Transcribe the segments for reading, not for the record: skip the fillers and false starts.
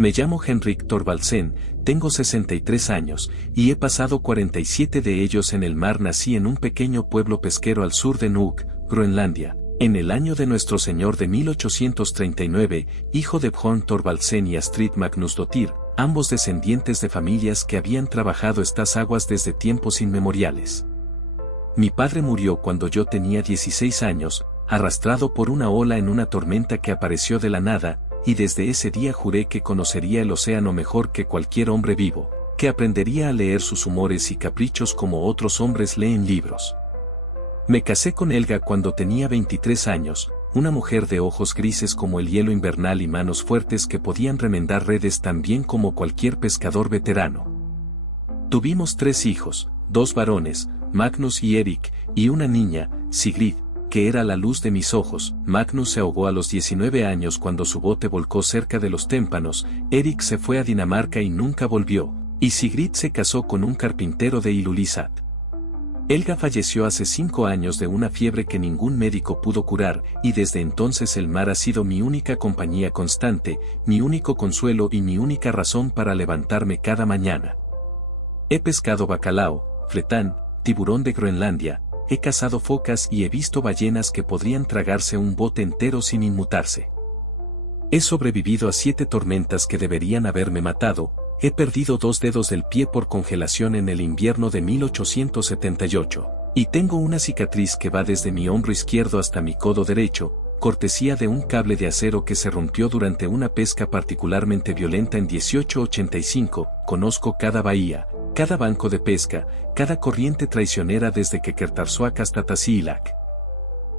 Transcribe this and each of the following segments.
Me llamo Henrik Thorvaldsen, tengo 63 años, y he pasado 47 de ellos en el mar. Nací en un pequeño pueblo pesquero al sur de Nuuk, Groenlandia, en el año de nuestro Señor de 1839, hijo de Björn Thorvaldsen y Astrid Magnusdóttir, ambos descendientes de familias que habían trabajado estas aguas desde tiempos inmemoriales. Mi padre murió cuando yo tenía 16 años, arrastrado por una ola en una tormenta que apareció de la nada, y desde ese día juré que conocería el océano mejor que cualquier hombre vivo, que aprendería a leer sus humores y caprichos como otros hombres leen libros. Me casé con Helga cuando tenía 23 años, una mujer de ojos grises como el hielo invernal y manos fuertes que podían remendar redes tan bien como cualquier pescador veterano. Tuvimos 3 hijos, 2 varones, Magnus y Erik, y una niña, Sigrid, que era la luz de mis ojos. Magnus se ahogó a los 19 años cuando su bote volcó cerca de los témpanos, Erik se fue a Dinamarca y nunca volvió, y Sigrid se casó con un carpintero de Ilulissat. Helga falleció hace 5 años de una fiebre que ningún médico pudo curar, y desde entonces el mar ha sido mi única compañía constante, mi único consuelo y mi única razón para levantarme cada mañana. He pescado bacalao, fletán, tiburón de Groenlandia, he cazado focas y he visto ballenas que podrían tragarse un bote entero sin inmutarse. He sobrevivido a 7 tormentas que deberían haberme matado, he perdido 2 dedos del pie por congelación en el invierno de 1878, y tengo una cicatriz que va desde mi hombro izquierdo hasta mi codo derecho, cortesía de un cable de acero que se rompió durante una pesca particularmente violenta en 1885, conozco cada bahía, cada banco de pesca, cada corriente traicionera desde Qeqertarsuaq hasta Tasiilaq.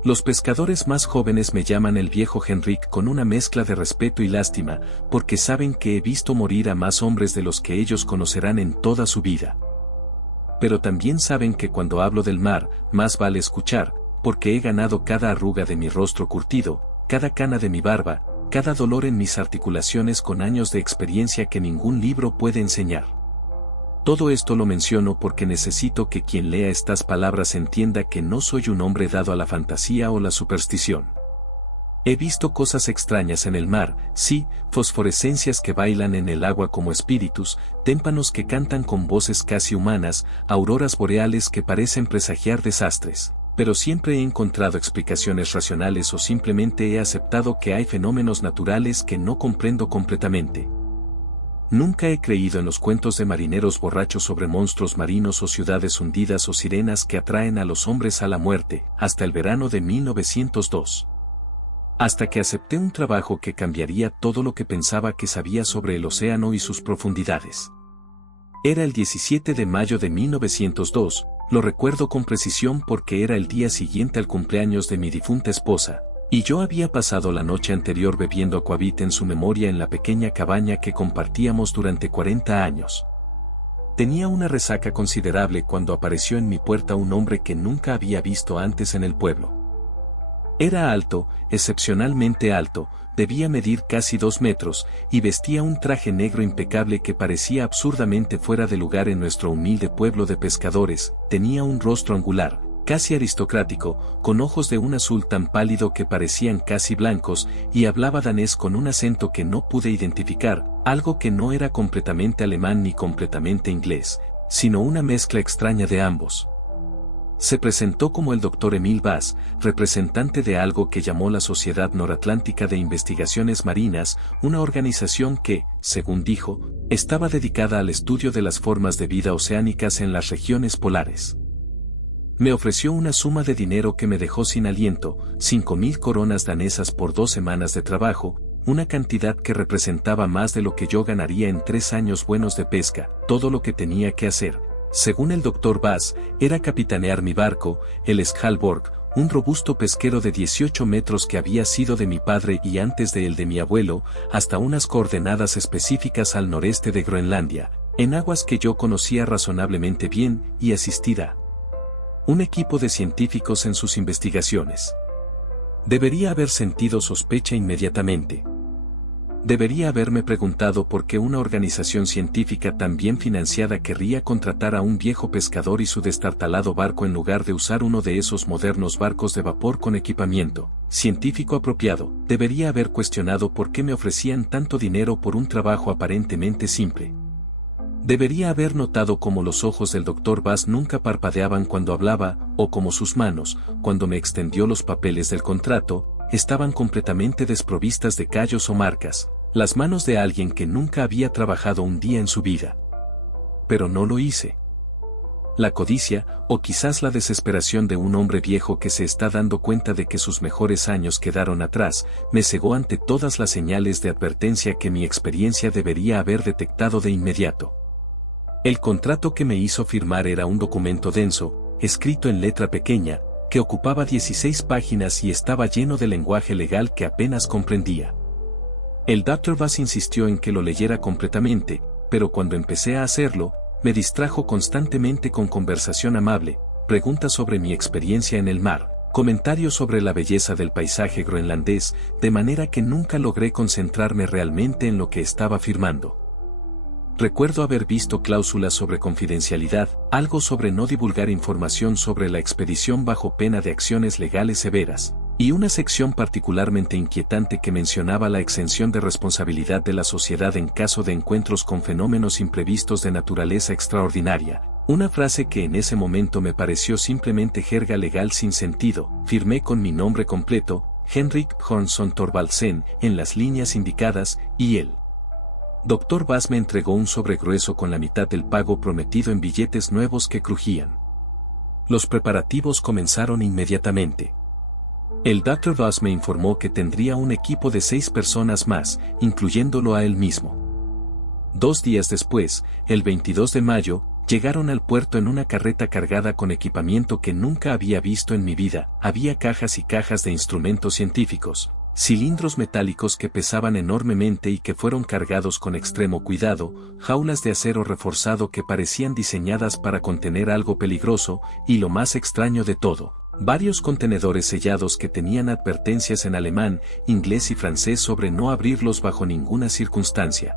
Los pescadores más jóvenes me llaman el viejo Henrik con una mezcla de respeto y lástima, porque saben que he visto morir a más hombres de los que ellos conocerán en toda su vida. Pero también saben que cuando hablo del mar, más vale escuchar, porque he ganado cada arruga de mi rostro curtido, cada cana de mi barba, cada dolor en mis articulaciones con años de experiencia que ningún libro puede enseñar. Todo esto lo menciono porque necesito que quien lea estas palabras entienda que no soy un hombre dado a la fantasía o la superstición. He visto cosas extrañas en el mar, sí, fosforescencias que bailan en el agua como espíritus, témpanos que cantan con voces casi humanas, auroras boreales que parecen presagiar desastres. Pero siempre he encontrado explicaciones racionales o simplemente he aceptado que hay fenómenos naturales que no comprendo completamente. Nunca he creído en los cuentos de marineros borrachos sobre monstruos marinos o ciudades hundidas o sirenas que atraen a los hombres a la muerte, hasta el verano de 1902. Hasta que acepté un trabajo que cambiaría todo lo que pensaba que sabía sobre el océano y sus profundidades. Era el 17 de mayo de 1902, lo recuerdo con precisión porque era el día siguiente al cumpleaños de mi difunta esposa, y yo había pasado la noche anterior bebiendo aquavit en su memoria en la pequeña cabaña que compartíamos durante 40 años. Tenía una resaca considerable cuando apareció en mi puerta un hombre que nunca había visto antes en el pueblo. Era alto, excepcionalmente alto, debía medir casi 2 metros, y vestía un traje negro impecable que parecía absurdamente fuera de lugar en nuestro humilde pueblo de pescadores. Tenía un rostro angular, casi aristocrático, con ojos de un azul tan pálido que parecían casi blancos, y hablaba danés con un acento que no pude identificar, algo que no era completamente alemán ni completamente inglés, sino una mezcla extraña de ambos. Se presentó como el Dr. Emil Bass, representante de algo que llamó la Sociedad Noratlántica de Investigaciones Marinas, una organización que, según dijo, estaba dedicada al estudio de las formas de vida oceánicas en las regiones polares. Me ofreció una suma de dinero que me dejó sin aliento, 5.000 coronas danesas por 2 semanas de trabajo, una cantidad que representaba más de lo que yo ganaría en 3 años buenos de pesca. Todo lo que tenía que hacer, según el Dr. Bass, era capitanear mi barco, el Skalborg, un robusto pesquero de 18 metros que había sido de mi padre y antes de el de mi abuelo, hasta unas coordenadas específicas al noreste de Groenlandia, en aguas que yo conocía razonablemente bien, y asistida un equipo de científicos en sus investigaciones. Debería haber sentido sospecha inmediatamente. Debería haberme preguntado por qué una organización científica tan bien financiada querría contratar a un viejo pescador y su destartalado barco en lugar de usar uno de esos modernos barcos de vapor con equipamiento científico apropiado. Debería haber cuestionado por qué me ofrecían tanto dinero por un trabajo aparentemente simple. Debería haber notado cómo los ojos del Dr. Bass nunca parpadeaban cuando hablaba, o cómo sus manos, cuando me extendió los papeles del contrato, estaban completamente desprovistas de callos o marcas, las manos de alguien que nunca había trabajado un día en su vida. Pero no lo hice. La codicia, o quizás la desesperación de un hombre viejo que se está dando cuenta de que sus mejores años quedaron atrás, me cegó ante todas las señales de advertencia que mi experiencia debería haber detectado de inmediato. El contrato que me hizo firmar era un documento denso, escrito en letra pequeña, que ocupaba 16 páginas y estaba lleno de lenguaje legal que apenas comprendía. El Dr. Bass insistió en que lo leyera completamente, pero cuando empecé a hacerlo, me distrajo constantemente con conversación amable, preguntas sobre mi experiencia en el mar, comentarios sobre la belleza del paisaje groenlandés, de manera que nunca logré concentrarme realmente en lo que estaba firmando. Recuerdo haber visto cláusulas sobre confidencialidad, algo sobre no divulgar información sobre la expedición bajo pena de acciones legales severas, y una sección particularmente inquietante que mencionaba la exención de responsabilidad de la sociedad en caso de encuentros con fenómenos imprevistos de naturaleza extraordinaria, una frase que en ese momento me pareció simplemente jerga legal sin sentido. Firmé con mi nombre completo, Henrik Björnsson Thorvaldsen, en las líneas indicadas, y él. Dr. Bass me entregó un sobre grueso con la mitad del pago prometido en billetes nuevos que crujían. Los preparativos comenzaron inmediatamente. El Dr. Bass me informó que tendría un equipo de 6 personas más, incluyéndolo a él mismo. 2 días después, el 22 de mayo, llegaron al puerto en una carreta cargada con equipamiento que nunca había visto en mi vida. Había cajas y cajas de instrumentos científicos, cilindros metálicos que pesaban enormemente y que fueron cargados con extremo cuidado, jaulas de acero reforzado que parecían diseñadas para contener algo peligroso, y lo más extraño de todo, varios contenedores sellados que tenían advertencias en alemán, inglés y francés sobre no abrirlos bajo ninguna circunstancia.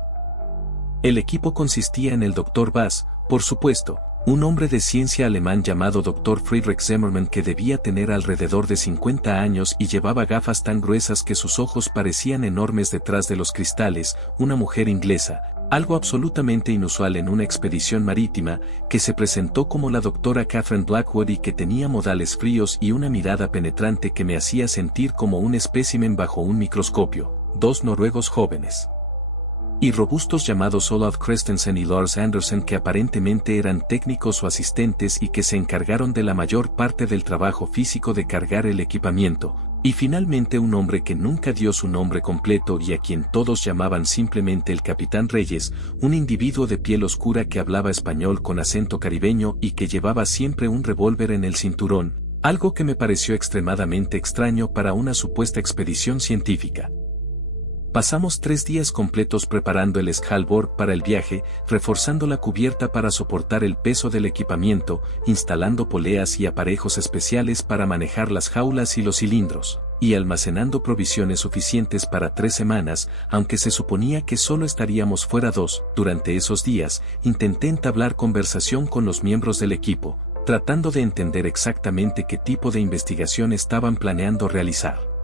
El equipo consistía en el Dr. Bass, por supuesto, un hombre de ciencia alemán llamado Dr. Friedrich Zimmermann que debía tener alrededor de 50 años y llevaba gafas tan gruesas que sus ojos parecían enormes detrás de los cristales, una mujer inglesa, algo absolutamente inusual en una expedición marítima, que se presentó como la doctora Catherine Blackwood y que tenía modales fríos y una mirada penetrante que me hacía sentir como un espécimen bajo un microscopio, 2 noruegos jóvenes y robustos llamados Olaf Christensen y Lars Andersen que aparentemente eran técnicos o asistentes y que se encargaron de la mayor parte del trabajo físico de cargar el equipamiento, y finalmente un hombre que nunca dio su nombre completo y a quien todos llamaban simplemente el Capitán Reyes, un individuo de piel oscura que hablaba español con acento caribeño y que llevaba siempre un revólver en el cinturón, algo que me pareció extremadamente extraño para una supuesta expedición científica. Pasamos 3 días completos preparando el Svalbard para el viaje, reforzando la cubierta para soportar el peso del equipamiento, instalando poleas y aparejos especiales para manejar las jaulas y los cilindros, y almacenando provisiones suficientes para 3 semanas, aunque se suponía que solo estaríamos fuera 2. Durante esos días, intenté entablar conversación con los miembros del equipo, tratando de entender exactamente qué tipo de investigación estaban planeando realizar.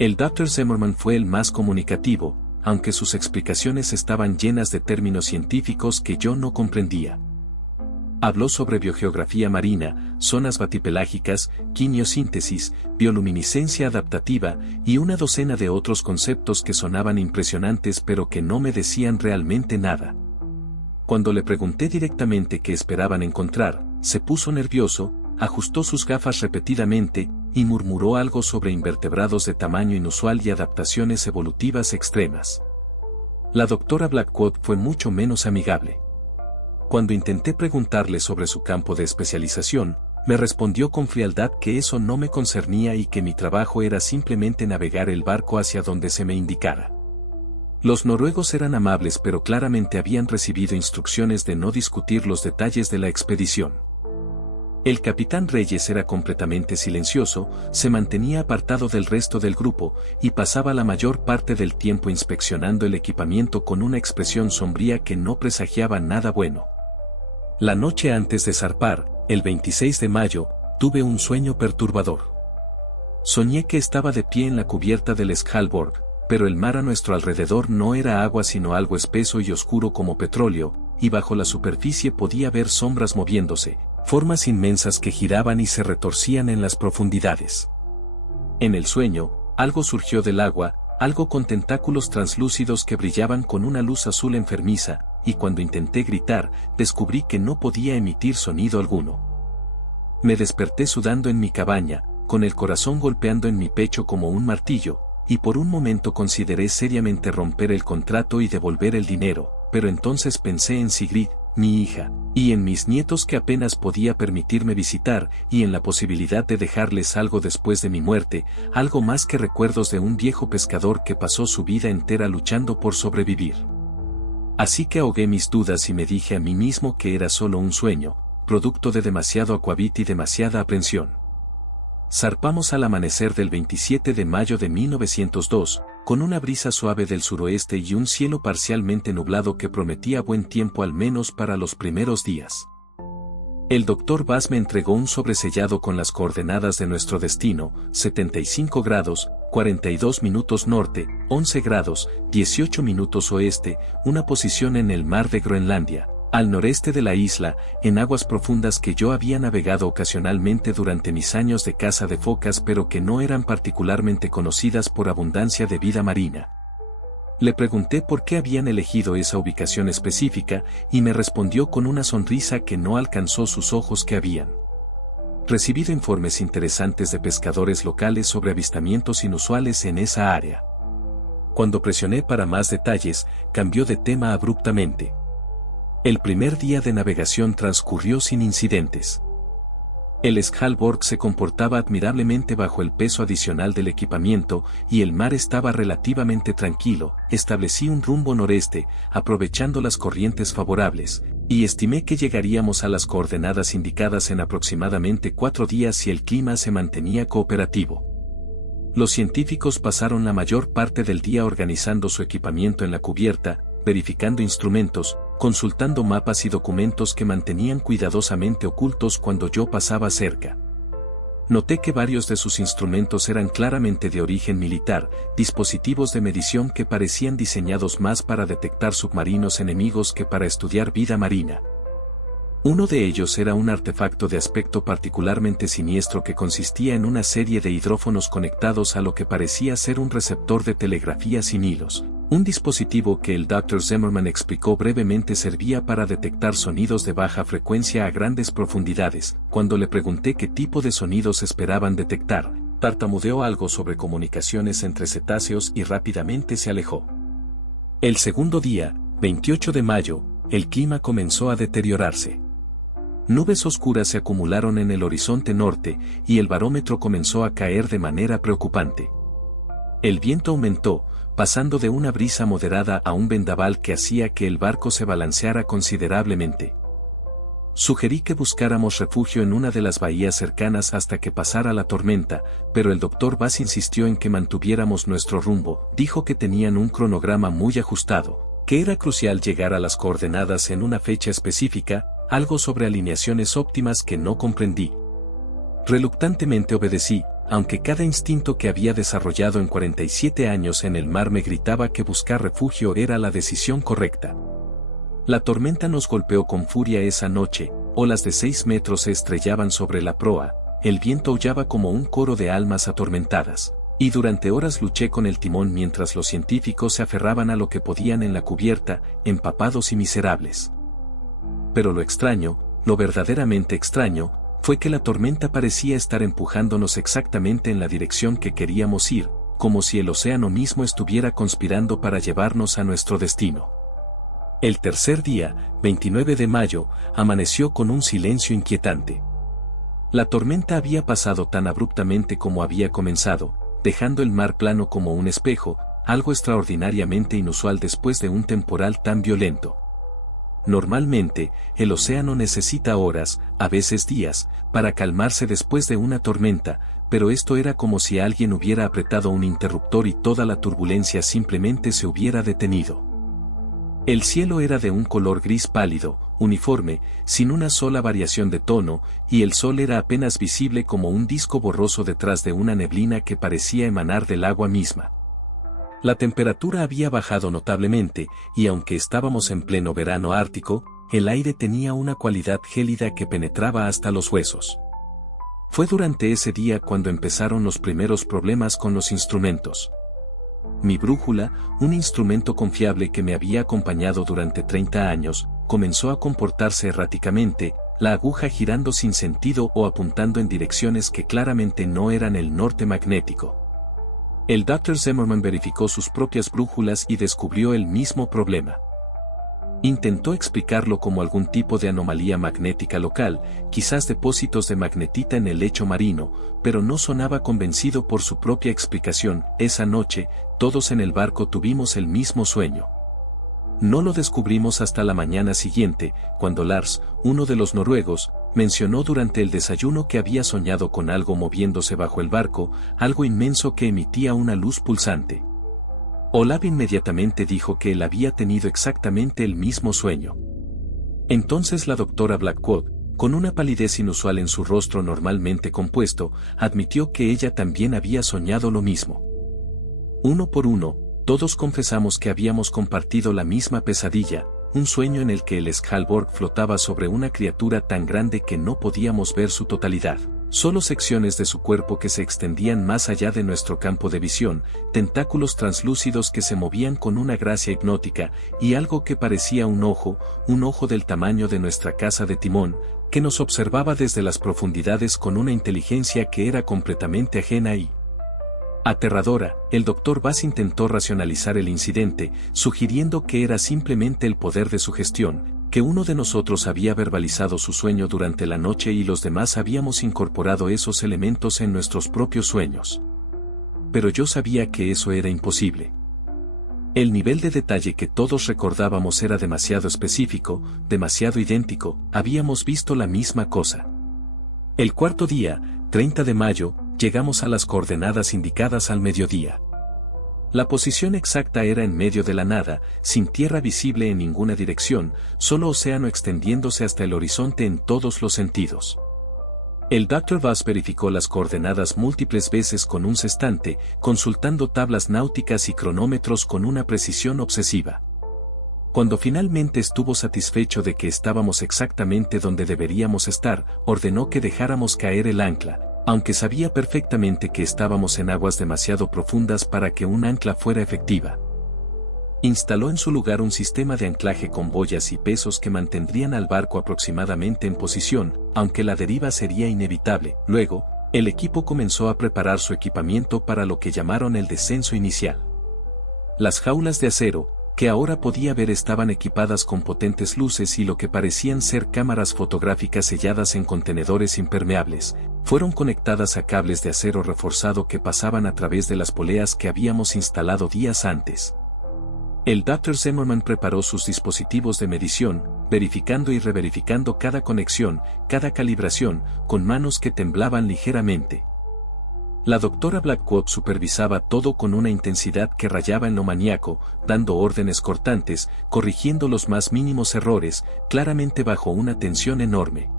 El Dr. Zimmermann fue el más comunicativo, aunque sus explicaciones estaban llenas de términos científicos que yo no comprendía. Habló sobre biogeografía marina, zonas batipelágicas, quimiosíntesis, bioluminiscencia adaptativa y una docena de otros conceptos que sonaban impresionantes pero que no me decían realmente nada. Cuando le pregunté directamente qué esperaban encontrar, se puso nervioso, ajustó sus gafas repetidamente, y murmuró algo sobre invertebrados de tamaño inusual y adaptaciones evolutivas extremas. La doctora Blackwood fue mucho menos amigable. Cuando intenté preguntarle sobre su campo de especialización, me respondió con frialdad que eso no me concernía y que mi trabajo era simplemente navegar el barco hacia donde se me indicara. Los noruegos eran amables pero claramente habían recibido instrucciones de no discutir los detalles de la expedición. El capitán Reyes era completamente silencioso, se mantenía apartado del resto del grupo, y pasaba la mayor parte del tiempo inspeccionando el equipamiento con una expresión sombría que no presagiaba nada bueno. La noche antes de zarpar, el 26 de mayo, tuve un sueño perturbador. Soñé que estaba de pie en la cubierta del Svalbard, pero el mar a nuestro alrededor no era agua sino algo espeso y oscuro como petróleo, y bajo la superficie podía ver sombras moviéndose, formas inmensas que giraban y se retorcían en las profundidades. En el sueño, algo surgió del agua, algo con tentáculos translúcidos que brillaban con una luz azul enfermiza, y cuando intenté gritar, descubrí que no podía emitir sonido alguno. Me desperté sudando en mi cabaña, con el corazón golpeando en mi pecho como un martillo, y por un momento consideré seriamente romper el contrato y devolver el dinero, pero entonces pensé en Sigrid, mi hija, y en mis nietos que apenas podía permitirme visitar, y en la posibilidad de dejarles algo después de mi muerte, algo más que recuerdos de un viejo pescador que pasó su vida entera luchando por sobrevivir. Así que ahogué mis dudas y me dije a mí mismo que era solo un sueño, producto de demasiado aquavit y demasiada aprensión. Zarpamos al amanecer del 27 de mayo de 1902, con una brisa suave del suroeste y un cielo parcialmente nublado que prometía buen tiempo al menos para los primeros días. El Dr. Bass me entregó un sobresellado con las coordenadas de nuestro destino, 75 grados, 42 minutos norte, 11 grados, 18 minutos oeste, una posición en el mar de Groenlandia, al noreste de la isla, en aguas profundas que yo había navegado ocasionalmente durante mis años de caza de focas pero que no eran particularmente conocidas por abundancia de vida marina. Le pregunté por qué habían elegido esa ubicación específica, y me respondió con una sonrisa que no alcanzó sus ojos que habían recibido informes interesantes de pescadores locales sobre avistamientos inusuales en esa área. Cuando presioné para más detalles, cambió de tema abruptamente. El primer día de navegación transcurrió sin incidentes. El Svalbard se comportaba admirablemente bajo el peso adicional del equipamiento, y el mar estaba relativamente tranquilo. Establecí un rumbo noreste, aprovechando las corrientes favorables, y estimé que llegaríamos a las coordenadas indicadas en aproximadamente 4 días si el clima se mantenía cooperativo. Los científicos pasaron la mayor parte del día organizando su equipamiento en la cubierta, verificando instrumentos, consultando mapas y documentos que mantenían cuidadosamente ocultos cuando yo pasaba cerca. Noté que varios de sus instrumentos eran claramente de origen militar, dispositivos de medición que parecían diseñados más para detectar submarinos enemigos que para estudiar vida marina. Uno de ellos era un artefacto de aspecto particularmente siniestro que consistía en una serie de hidrófonos conectados a lo que parecía ser un receptor de telegrafía sin hilos. Un dispositivo que el Dr. Zimmerman explicó brevemente servía para detectar sonidos de baja frecuencia a grandes profundidades. Cuando le pregunté qué tipo de sonidos esperaban detectar, tartamudeó algo sobre comunicaciones entre cetáceos y rápidamente se alejó. El segundo día, 28 de mayo, el clima comenzó a deteriorarse. Nubes oscuras se acumularon en el horizonte norte, y el barómetro comenzó a caer de manera preocupante. El viento aumentó, pasando de una brisa moderada a un vendaval que hacía que el barco se balanceara considerablemente. Sugerí que buscáramos refugio en una de las bahías cercanas hasta que pasara la tormenta, pero el Dr. Bass insistió en que mantuviéramos nuestro rumbo. Dijo que tenían un cronograma muy ajustado, que era crucial llegar a las coordenadas en una fecha específica, algo sobre alineaciones óptimas que no comprendí. Reluctantemente obedecí, aunque cada instinto que había desarrollado en 47 años en el mar me gritaba que buscar refugio era la decisión correcta. La tormenta nos golpeó con furia esa noche, olas de 6 metros se estrellaban sobre la proa, el viento aullaba como un coro de almas atormentadas, y durante horas luché con el timón mientras los científicos se aferraban a lo que podían en la cubierta, empapados y miserables. Pero lo extraño, lo verdaderamente extraño, fue que la tormenta parecía estar empujándonos exactamente en la dirección que queríamos ir, como si el océano mismo estuviera conspirando para llevarnos a nuestro destino. El tercer día, 29 de mayo, amaneció con un silencio inquietante. La tormenta había pasado tan abruptamente como había comenzado, dejando el mar plano como un espejo, algo extraordinariamente inusual después de un temporal tan violento. Normalmente, el océano necesita horas, a veces días, para calmarse después de una tormenta, pero esto era como si alguien hubiera apretado un interruptor y toda la turbulencia simplemente se hubiera detenido. El cielo era de un color gris pálido, uniforme, sin una sola variación de tono, y el sol era apenas visible como un disco borroso detrás de una neblina que parecía emanar del agua misma. La temperatura había bajado notablemente, y aunque estábamos en pleno verano ártico, el aire tenía una cualidad gélida que penetraba hasta los huesos. Fue durante ese día cuando empezaron los primeros problemas con los instrumentos. Mi brújula, un instrumento confiable que me había acompañado durante 30 años, comenzó a comportarse erráticamente, la aguja girando sin sentido o apuntando en direcciones que claramente no eran el norte magnético. El Dr. Zimmerman verificó sus propias brújulas y descubrió el mismo problema. Intentó explicarlo como algún tipo de anomalía magnética local, quizás depósitos de magnetita en el lecho marino, pero no sonaba convencido por su propia explicación. Esa noche, todos en el barco tuvimos el mismo sueño. No lo descubrimos hasta la mañana siguiente, cuando Lars, uno de los noruegos, mencionó durante el desayuno que había soñado con algo moviéndose bajo el barco, algo inmenso que emitía una luz pulsante. Olav inmediatamente dijo que él había tenido exactamente el mismo sueño. Entonces la doctora Blackwood, con una palidez inusual en su rostro normalmente compuesto, admitió que ella también había soñado lo mismo. Uno por uno, todos confesamos que habíamos compartido la misma pesadilla, un sueño en el que el Svalbard flotaba sobre una criatura tan grande que no podíamos ver su totalidad. Solo secciones de su cuerpo que se extendían más allá de nuestro campo de visión, tentáculos translúcidos que se movían con una gracia hipnótica, y algo que parecía un ojo del tamaño de nuestra casa de timón, que nos observaba desde las profundidades con una inteligencia que era completamente ajena y aterradora. El Dr. Bass intentó racionalizar el incidente, sugiriendo que era simplemente el poder de sugestión, que uno de nosotros había verbalizado su sueño durante la noche y los demás habíamos incorporado esos elementos en nuestros propios sueños. Pero yo sabía que eso era imposible. El nivel de detalle que todos recordábamos era demasiado específico, demasiado idéntico, habíamos visto la misma cosa. El cuarto día, 30 de mayo, llegamos a las coordenadas indicadas al mediodía. La posición exacta era en medio de la nada, sin tierra visible en ninguna dirección, solo océano extendiéndose hasta el horizonte en todos los sentidos. El Dr. Bass verificó las coordenadas múltiples veces con un sextante, consultando tablas náuticas y cronómetros con una precisión obsesiva. Cuando finalmente estuvo satisfecho de que estábamos exactamente donde deberíamos estar, ordenó que dejáramos caer el ancla, aunque sabía perfectamente que estábamos en aguas demasiado profundas para que un ancla fuera efectiva. Instaló en su lugar un sistema de anclaje con boyas y pesos que mantendrían al barco aproximadamente en posición, aunque la deriva sería inevitable. Luego, el equipo comenzó a preparar su equipamiento para lo que llamaron el descenso inicial. Las jaulas de acero, que ahora podía ver, estaban equipadas con potentes luces y lo que parecían ser cámaras fotográficas selladas en contenedores impermeables, fueron conectadas a cables de acero reforzado que pasaban a través de las poleas que habíamos instalado días antes. El Dr. Zimmerman preparó sus dispositivos de medición, verificando y reverificando cada conexión, cada calibración, con manos que temblaban ligeramente. La doctora Blackwood supervisaba todo con una intensidad que rayaba en lo maníaco, dando órdenes cortantes, corrigiendo los más mínimos errores, claramente bajo una tensión enorme.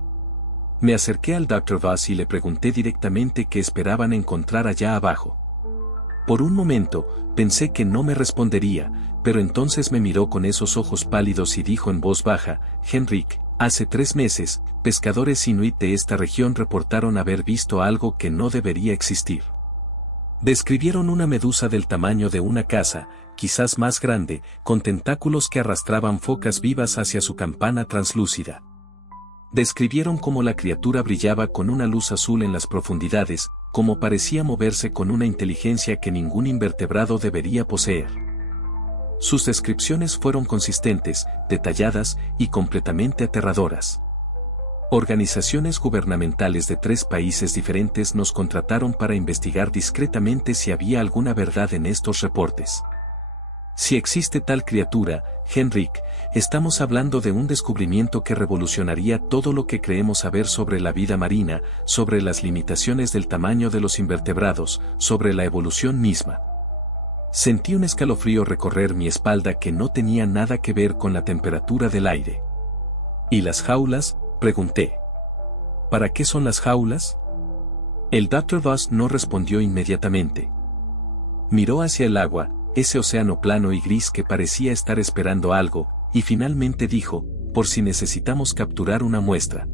Me acerqué al Dr. Bass y le pregunté directamente qué esperaban encontrar allá abajo. Por un momento, pensé que no me respondería, pero entonces me miró con esos ojos pálidos y dijo en voz baja: Henrik, hace 3 meses, pescadores inuit de esta región reportaron haber visto algo que no debería existir. Describieron una medusa del tamaño de una casa, quizás más grande, con tentáculos que arrastraban focas vivas hacia su campana translúcida. Describieron cómo la criatura brillaba con una luz azul en las profundidades, cómo parecía moverse con una inteligencia que ningún invertebrado debería poseer. Sus descripciones fueron consistentes, detalladas y completamente aterradoras. Organizaciones gubernamentales de 3 países diferentes nos contrataron para investigar discretamente si había alguna verdad en estos reportes. Si existe tal criatura, Henrik, estamos hablando de un descubrimiento que revolucionaría todo lo que creemos saber sobre la vida marina, sobre las limitaciones del tamaño de los invertebrados, sobre la evolución misma. Sentí un escalofrío recorrer mi espalda que no tenía nada que ver con la temperatura del aire. ¿Y las jaulas?, pregunté. ¿Para qué son las jaulas? El Dr. Voss no respondió inmediatamente. Miró hacia el agua, ese océano plano y gris que parecía estar esperando algo, y finalmente dijo, por si necesitamos capturar una muestra.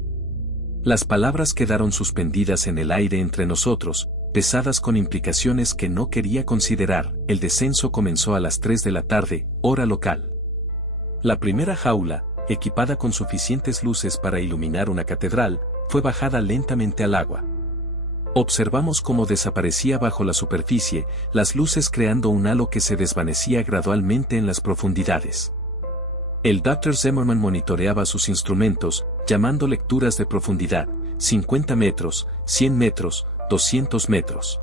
Las palabras quedaron suspendidas en el aire entre nosotros, pesadas con implicaciones que no quería considerar. El descenso comenzó a las 3 de la tarde, hora local. La primera jaula, equipada con suficientes luces para iluminar una catedral, fue bajada lentamente al agua. Observamos cómo desaparecía bajo la superficie, las luces creando un halo que se desvanecía gradualmente en las profundidades. El Dr. Zimmerman monitoreaba sus instrumentos, llamando lecturas de profundidad, 50 metros, 100 metros, 200 metros.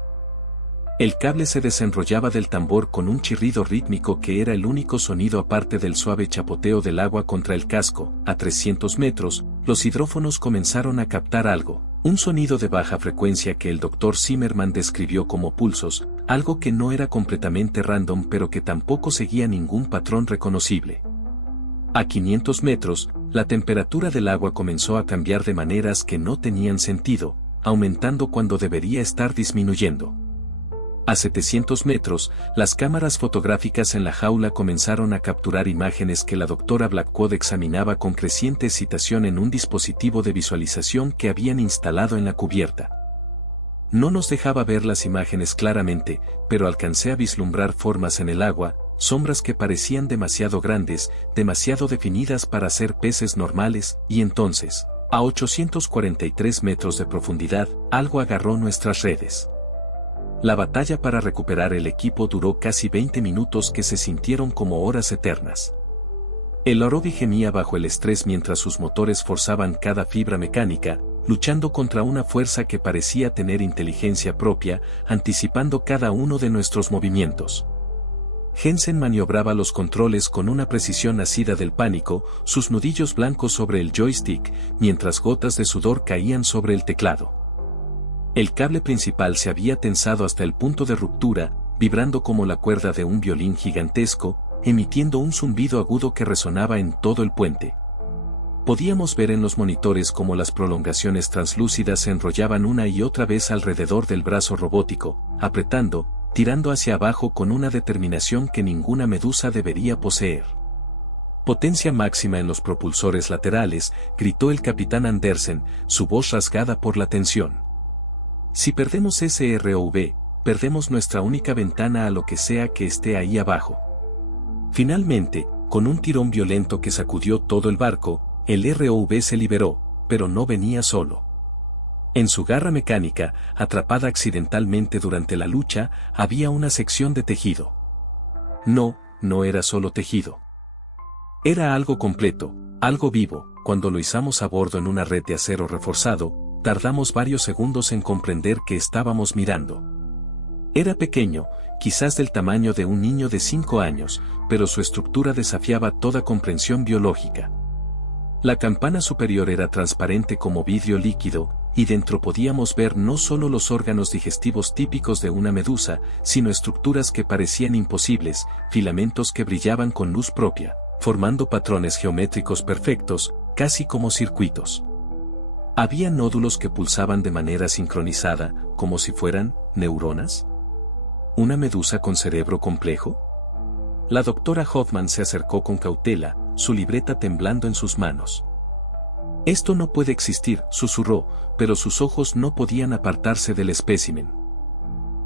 El cable se desenrollaba del tambor con un chirrido rítmico que era el único sonido aparte del suave chapoteo del agua contra el casco. A 300 metros, los hidrófonos comenzaron a captar algo. Un sonido de baja frecuencia que el Dr. Zimmerman describió como pulsos, algo que no era completamente random pero que tampoco seguía ningún patrón reconocible. A 500 metros, la temperatura del agua comenzó a cambiar de maneras que no tenían sentido, aumentando cuando debería estar disminuyendo. A 700 metros, las cámaras fotográficas en la jaula comenzaron a capturar imágenes que la doctora Blackwood examinaba con creciente excitación en un dispositivo de visualización que habían instalado en la cubierta. No nos dejaba ver las imágenes claramente, pero alcancé a vislumbrar formas en el agua, sombras que parecían demasiado grandes, demasiado definidas para ser peces normales, y entonces, a 843 metros de profundidad, algo agarró nuestras redes. La batalla para recuperar el equipo duró casi 20 minutos que se sintieron como horas eternas. El Orobi gemía bajo el estrés mientras sus motores forzaban cada fibra mecánica, luchando contra una fuerza que parecía tener inteligencia propia, anticipando cada uno de nuestros movimientos. Jensen maniobraba los controles con una precisión nacida del pánico, sus nudillos blancos sobre el joystick, mientras gotas de sudor caían sobre el teclado. El cable principal se había tensado hasta el punto de ruptura, vibrando como la cuerda de un violín gigantesco, emitiendo un zumbido agudo que resonaba en todo el puente. Podíamos ver en los monitores cómo las prolongaciones translúcidas se enrollaban una y otra vez alrededor del brazo robótico, apretando, tirando hacia abajo con una determinación que ninguna medusa debería poseer. Potencia máxima en los propulsores laterales, gritó el capitán Andersen, su voz rasgada por la tensión. Si perdemos ese ROV, perdemos nuestra única ventana a lo que sea que esté ahí abajo. Finalmente, con un tirón violento que sacudió todo el barco, el ROV se liberó, pero no venía solo. En su garra mecánica, atrapada accidentalmente durante la lucha, había una sección de tejido. No era solo tejido. Era algo completo, algo vivo. Cuando lo izamos a bordo en una red de acero reforzado, tardamos varios segundos en comprender que estábamos mirando. Era pequeño, quizás del tamaño de un niño de 5 años, pero su estructura desafiaba toda comprensión biológica. La campana superior era transparente como vidrio líquido, y dentro podíamos ver no solo los órganos digestivos típicos de una medusa, sino estructuras que parecían imposibles, filamentos que brillaban con luz propia, formando patrones geométricos perfectos, casi como circuitos. Había nódulos que pulsaban de manera sincronizada, como si fueran neuronas. ¿Una medusa con cerebro complejo? La doctora Hoffman se acercó con cautela, su libreta temblando en sus manos. Esto no puede existir, susurró, pero sus ojos no podían apartarse del espécimen.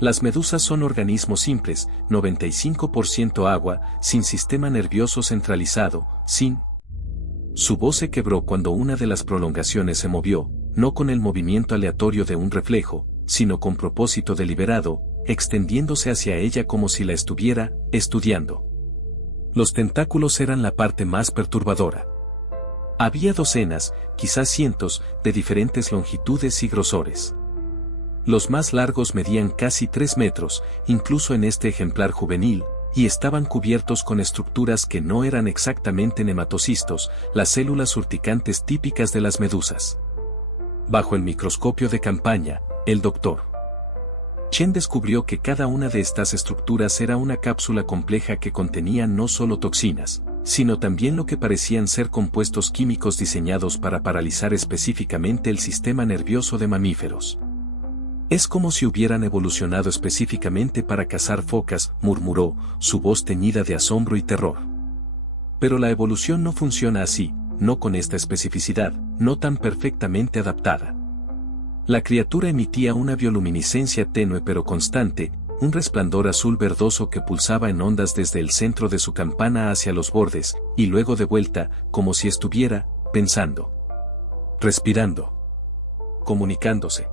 Las medusas son organismos simples, 95% agua, sin sistema nervioso centralizado, sin... Su voz se quebró cuando una de las prolongaciones se movió, no con el movimiento aleatorio de un reflejo, sino con propósito deliberado, extendiéndose hacia ella como si la estuviera estudiando. Los tentáculos eran la parte más perturbadora. Había docenas, quizás cientos, de diferentes longitudes y grosores. Los más largos medían casi 3 metros, incluso en este ejemplar juvenil, y estaban cubiertos con estructuras que no eran exactamente nematocistos, las células urticantes típicas de las medusas. Bajo el microscopio de campaña, el Dr. Chen descubrió que cada una de estas estructuras era una cápsula compleja que contenía no solo toxinas, sino también lo que parecían ser compuestos químicos diseñados para paralizar específicamente el sistema nervioso de mamíferos. Es como si hubieran evolucionado específicamente para cazar focas, murmuró, su voz teñida de asombro y terror. Pero la evolución no funciona así, no con esta especificidad, no tan perfectamente adaptada. La criatura emitía una bioluminiscencia tenue pero constante, un resplandor azul verdoso que pulsaba en ondas desde el centro de su campana hacia los bordes, y luego de vuelta, como si estuviera, pensando. Respirando. Comunicándose.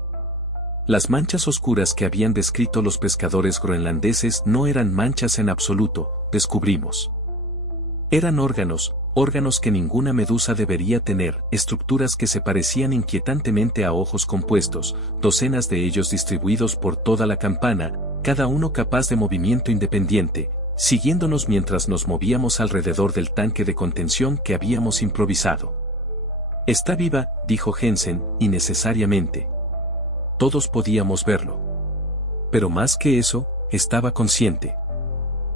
Las manchas oscuras que habían descrito los pescadores groenlandeses no eran manchas en absoluto, descubrimos. Eran órganos que ninguna medusa debería tener, estructuras que se parecían inquietantemente a ojos compuestos, docenas de ellos distribuidos por toda la campana, cada uno capaz de movimiento independiente, siguiéndonos mientras nos movíamos alrededor del tanque de contención que habíamos improvisado. Está viva, dijo Jensen, innecesariamente. Todos podíamos verlo. Pero más que eso, estaba consciente.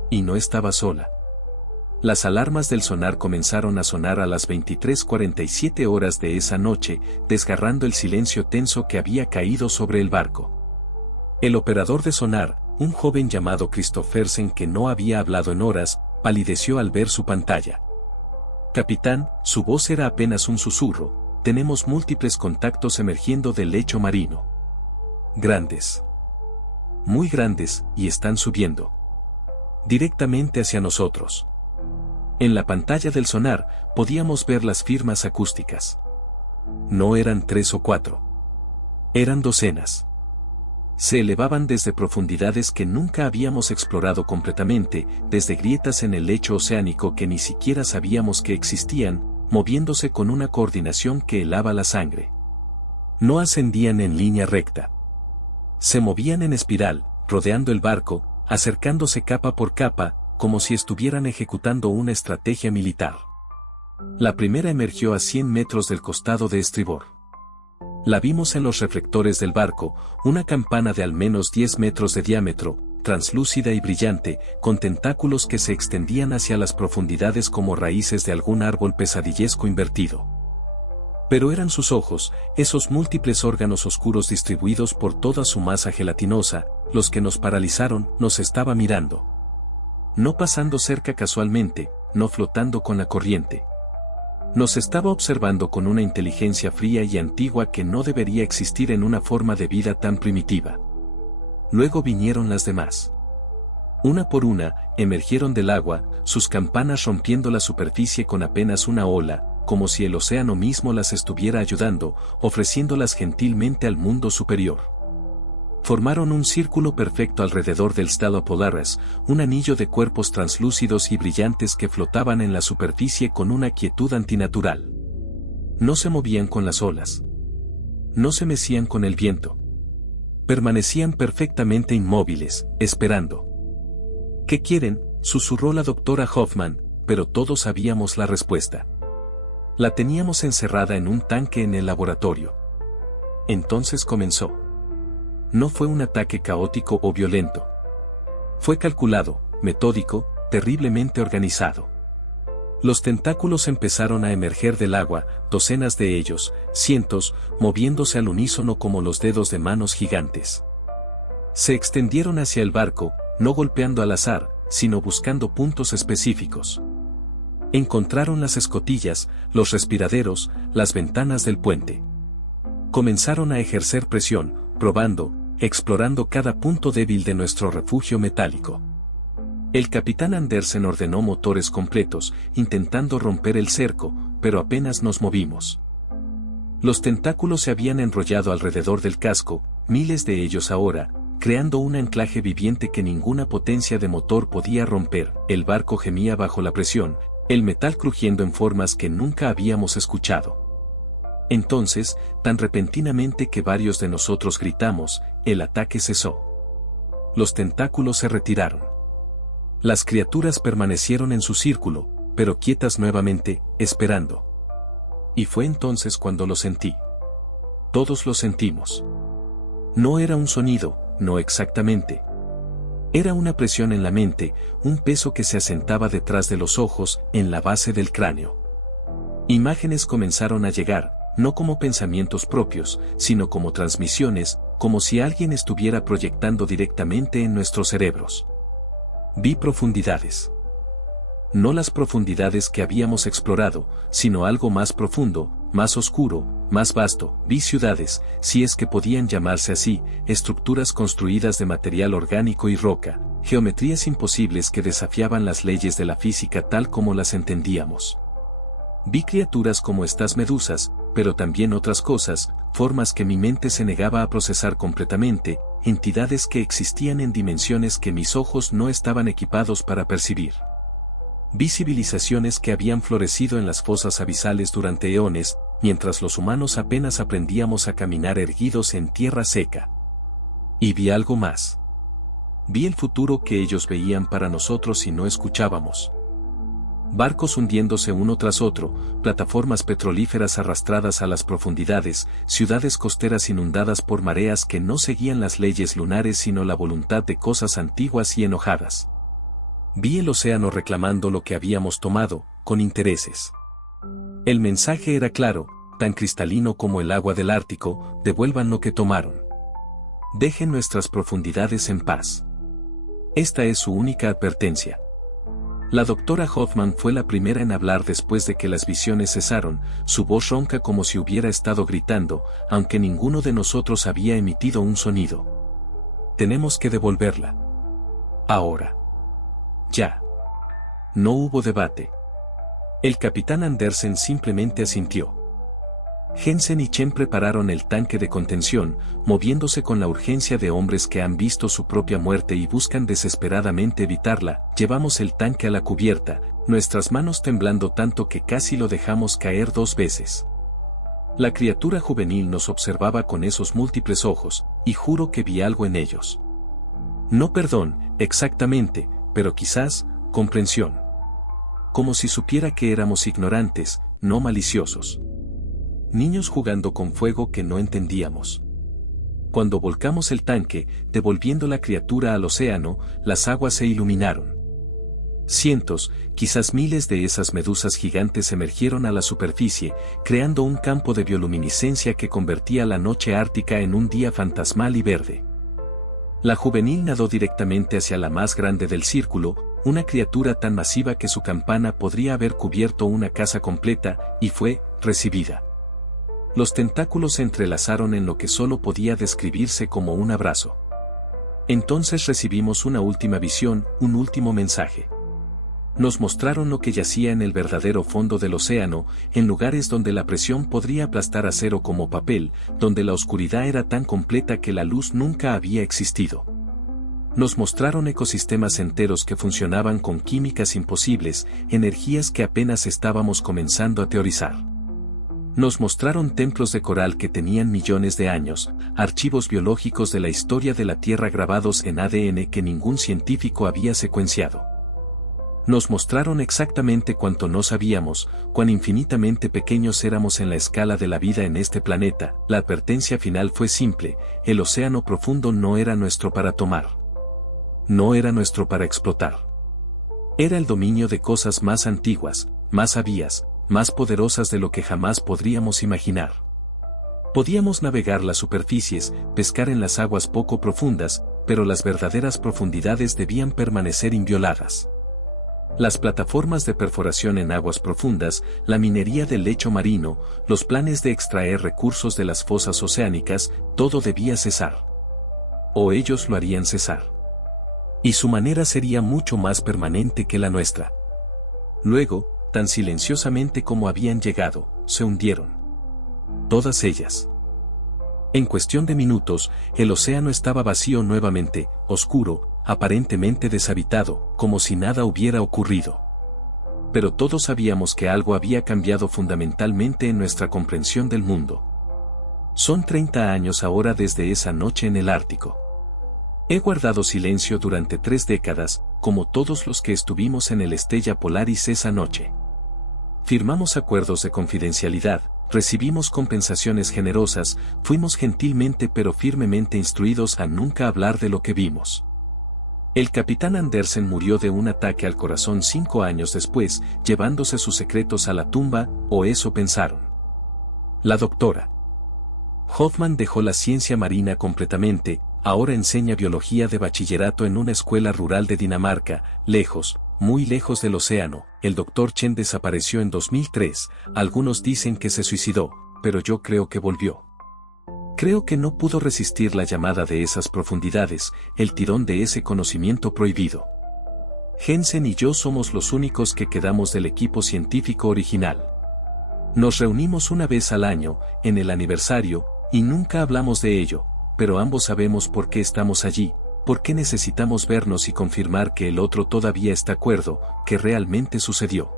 Y no estaba sola. Las alarmas del sonar comenzaron a sonar a las 23:47 horas de esa noche, desgarrando el silencio tenso que había caído sobre el barco. El operador de sonar, un joven llamado Christophersen que no había hablado en horas, palideció al ver su pantalla. Capitán, su voz era apenas un susurro, tenemos múltiples contactos emergiendo del lecho marino. Grandes. Muy grandes, y están subiendo. Directamente hacia nosotros. En la pantalla del sonar, podíamos ver las firmas acústicas. No eran 3 o 4. Eran docenas. Se elevaban desde profundidades que nunca habíamos explorado completamente, desde grietas en el lecho oceánico que ni siquiera sabíamos que existían, moviéndose con una coordinación que helaba la sangre. No ascendían en línea recta. Se movían en espiral, rodeando el barco, acercándose capa por capa, como si estuvieran ejecutando una estrategia militar. La primera emergió a 100 metros del costado de estribor. La vimos en los reflectores del barco, una campana de al menos 10 metros de diámetro, translúcida y brillante, con tentáculos que se extendían hacia las profundidades como raíces de algún árbol pesadillesco invertido. Pero eran sus ojos, esos múltiples órganos oscuros distribuidos por toda su masa gelatinosa, los que nos paralizaron, nos estaba mirando. No pasando cerca casualmente, no flotando con la corriente. Nos estaba observando con una inteligencia fría y antigua que no debería existir en una forma de vida tan primitiva. Luego vinieron las demás. Una por una, emergieron del agua, sus campanas rompiendo la superficie con apenas una ola, como si el océano mismo las estuviera ayudando, ofreciéndolas gentilmente al mundo superior. Formaron un círculo perfecto alrededor del Stella Polaris, un anillo de cuerpos translúcidos y brillantes que flotaban en la superficie con una quietud antinatural. No se movían con las olas. No se mecían con el viento. Permanecían perfectamente inmóviles, esperando. ¿Qué quieren?, susurró la doctora Hoffman, pero todos sabíamos la respuesta. La teníamos encerrada en un tanque en el laboratorio. Entonces comenzó. No fue un ataque caótico o violento. Fue calculado, metódico, terriblemente organizado. Los tentáculos empezaron a emerger del agua, docenas de ellos, cientos, moviéndose al unísono como los dedos de manos gigantes. Se extendieron hacia el barco, no golpeando al azar, sino buscando puntos específicos. Encontraron las escotillas, los respiraderos, las ventanas del puente. Comenzaron a ejercer presión, probando, explorando cada punto débil de nuestro refugio metálico. El capitán Andersen ordenó motores completos, intentando romper el cerco, pero apenas nos movimos. Los tentáculos se habían enrollado alrededor del casco, miles de ellos ahora, creando un anclaje viviente que ninguna potencia de motor podía romper. El barco gemía bajo la presión, el metal crujiendo en formas que nunca habíamos escuchado. Entonces, tan repentinamente que varios de nosotros gritamos, el ataque cesó. Los tentáculos se retiraron. Las criaturas permanecieron en su círculo, pero quietas nuevamente, esperando. Y fue entonces cuando lo sentí. Todos lo sentimos. No era un sonido, no exactamente. Era una presión en la mente, un peso que se asentaba detrás de los ojos, en la base del cráneo. Imágenes comenzaron a llegar, no como pensamientos propios, sino como transmisiones, como si alguien estuviera proyectando directamente en nuestros cerebros. Vi profundidades. No las profundidades que habíamos explorado, sino algo más profundo, más oscuro, más vasto. Vi ciudades, si es que podían llamarse así, estructuras construidas de material orgánico y roca, geometrías imposibles que desafiaban las leyes de la física tal como las entendíamos. Vi criaturas como estas medusas, pero también otras cosas, formas que mi mente se negaba a procesar completamente, entidades que existían en dimensiones que mis ojos no estaban equipados para percibir. Vi civilizaciones que habían florecido en las fosas abisales durante eones, mientras los humanos apenas aprendíamos a caminar erguidos en tierra seca. Y vi algo más. Vi el futuro que ellos veían para nosotros si no escuchábamos. Barcos hundiéndose uno tras otro, plataformas petrolíferas arrastradas a las profundidades, ciudades costeras inundadas por mareas que no seguían las leyes lunares sino la voluntad de cosas antiguas y enojadas. Vi el océano reclamando lo que habíamos tomado, con intereses. El mensaje era claro, tan cristalino como el agua del Ártico: devuelvan lo que tomaron. Dejen nuestras profundidades en paz. Esta es su única advertencia. La doctora Hoffman fue la primera en hablar después de que las visiones cesaron, su voz ronca como si hubiera estado gritando, aunque ninguno de nosotros había emitido un sonido. Tenemos que devolverla. Ahora. Ya. No hubo debate. El capitán Andersen simplemente asintió. Jensen y Chen prepararon el tanque de contención, moviéndose con la urgencia de hombres que han visto su propia muerte y buscan desesperadamente evitarla. Llevamos el tanque a la cubierta, nuestras manos temblando tanto que casi lo dejamos caer 2 veces. La criatura juvenil nos observaba con esos múltiples ojos, y juro que vi algo en ellos. No perdón, exactamente, pero quizás, comprensión. Como si supiera que éramos ignorantes, no maliciosos. Niños jugando con fuego que no entendíamos. Cuando volcamos el tanque, devolviendo la criatura al océano, las aguas se iluminaron. Cientos, quizás miles de esas medusas gigantes emergieron a la superficie, creando un campo de bioluminiscencia que convertía la noche ártica en un día fantasmal y verde. La juvenil nadó directamente hacia la más grande del círculo, una criatura tan masiva que su campana podría haber cubierto una casa completa, y fue recibida. Los tentáculos se entrelazaron en lo que solo podía describirse como un abrazo. Entonces recibimos una última visión, un último mensaje. Nos mostraron lo que yacía en el verdadero fondo del océano, en lugares donde la presión podría aplastar acero como papel, donde la oscuridad era tan completa que la luz nunca había existido. Nos mostraron ecosistemas enteros que funcionaban con químicas imposibles, energías que apenas estábamos comenzando a teorizar. Nos mostraron templos de coral que tenían millones de años, archivos biológicos de la historia de la Tierra grabados en ADN que ningún científico había secuenciado. Nos mostraron exactamente cuánto no sabíamos, cuán infinitamente pequeños éramos en la escala de la vida en este planeta. La advertencia final fue simple: el océano profundo no era nuestro para tomar. No era nuestro para explotar. Era el dominio de cosas más antiguas, más sabias, más poderosas de lo que jamás podríamos imaginar. Podíamos navegar las superficies, pescar en las aguas poco profundas, pero las verdaderas profundidades debían permanecer invioladas. Las plataformas de perforación en aguas profundas, la minería del lecho marino, los planes de extraer recursos de las fosas oceánicas, todo debía cesar. O ellos lo harían cesar. Y su manera sería mucho más permanente que la nuestra. Luego, tan silenciosamente como habían llegado, se hundieron. Todas ellas. En cuestión de minutos, el océano estaba vacío nuevamente, oscuro, aparentemente deshabitado, como si nada hubiera ocurrido. Pero todos sabíamos que algo había cambiado fundamentalmente en nuestra comprensión del mundo. Son 30 años ahora desde esa noche en el Ártico. He guardado silencio durante 3 décadas, como todos los que estuvimos en el Stella Polaris esa noche. Firmamos acuerdos de confidencialidad, recibimos compensaciones generosas, fuimos gentilmente pero firmemente instruidos a nunca hablar de lo que vimos. El capitán Andersen murió de un ataque al corazón 5 años después, llevándose sus secretos a la tumba, o eso pensaron. La doctora Hoffman dejó la ciencia marina completamente, ahora enseña biología de bachillerato en una escuela rural de Dinamarca, lejos, muy lejos del océano. El Dr. Chen desapareció en 2003, algunos dicen que se suicidó, pero yo creo que volvió. Creo que no pudo resistir la llamada de esas profundidades, el tirón de ese conocimiento prohibido. Jensen y yo somos los únicos que quedamos del equipo científico original. Nos reunimos una vez al año, en el aniversario, y nunca hablamos de ello, pero ambos sabemos por qué estamos allí, por qué necesitamos vernos y confirmar que el otro todavía está cuerdo, que realmente sucedió.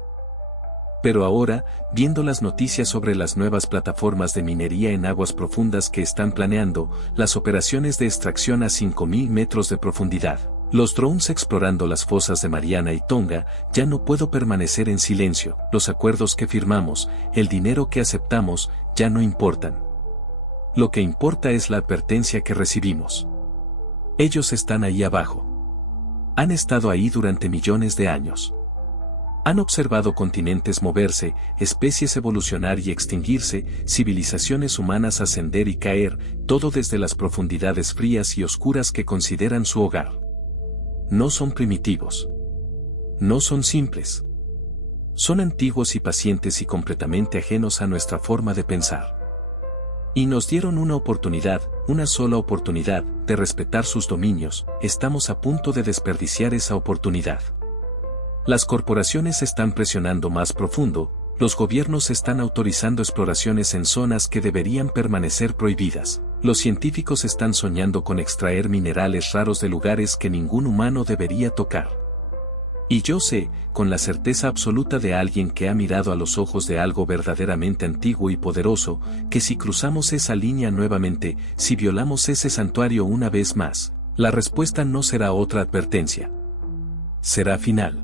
Pero ahora, viendo las noticias sobre las nuevas plataformas de minería en aguas profundas que están planeando, las operaciones de extracción a 5.000 metros de profundidad, los drones explorando las fosas de Mariana y Tonga, ya no puedo permanecer en silencio. Los acuerdos que firmamos, el dinero que aceptamos, ya no importan. Lo que importa es la advertencia que recibimos. Ellos están ahí abajo. Han estado ahí durante millones de años. Han observado continentes moverse, especies evolucionar y extinguirse, civilizaciones humanas ascender y caer, todo desde las profundidades frías y oscuras que consideran su hogar. No son primitivos. No son simples. Son antiguos y pacientes y completamente ajenos a nuestra forma de pensar. Y nos dieron una oportunidad, una sola oportunidad, de respetar sus dominios. Estamos a punto de desperdiciar esa oportunidad. Las corporaciones están presionando más profundo, los gobiernos están autorizando exploraciones en zonas que deberían permanecer prohibidas. Los científicos están soñando con extraer minerales raros de lugares que ningún humano debería tocar. Y yo sé, con la certeza absoluta de alguien que ha mirado a los ojos de algo verdaderamente antiguo y poderoso, que si cruzamos esa línea nuevamente, si violamos ese santuario una vez más, la respuesta no será otra advertencia. Será final.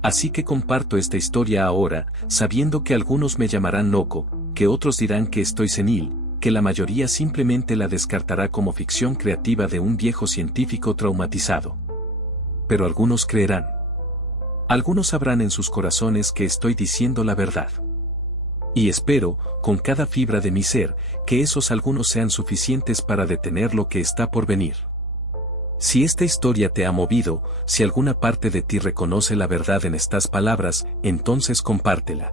Así que comparto esta historia ahora, sabiendo que algunos me llamarán loco, que otros dirán que estoy senil, que la mayoría simplemente la descartará como ficción creativa de un viejo científico traumatizado. Pero algunos creerán. Algunos sabrán en sus corazones que estoy diciendo la verdad. Y espero, con cada fibra de mi ser, que esos algunos sean suficientes para detener lo que está por venir. Si esta historia te ha movido, si alguna parte de ti reconoce la verdad en estas palabras, entonces compártela.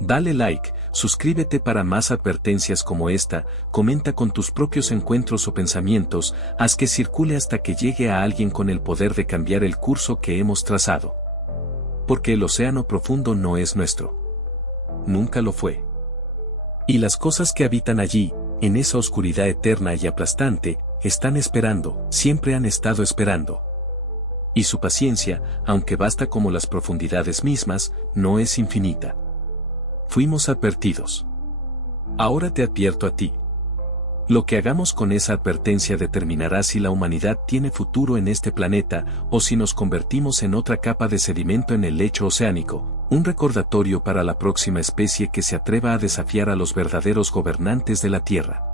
Dale like, suscríbete para más advertencias como esta, comenta con tus propios encuentros o pensamientos, haz que circule hasta que llegue a alguien con el poder de cambiar el curso que hemos trazado. Porque el océano profundo no es nuestro. Nunca lo fue. Y las cosas que habitan allí, en esa oscuridad eterna y aplastante, están esperando, siempre han estado esperando. Y su paciencia, aunque vasta como las profundidades mismas, no es infinita. Fuimos advertidos. Ahora te advierto a ti. Lo que hagamos con esa advertencia determinará si la humanidad tiene futuro en este planeta o si nos convertimos en otra capa de sedimento en el lecho oceánico, un recordatorio para la próxima especie que se atreva a desafiar a los verdaderos gobernantes de la Tierra.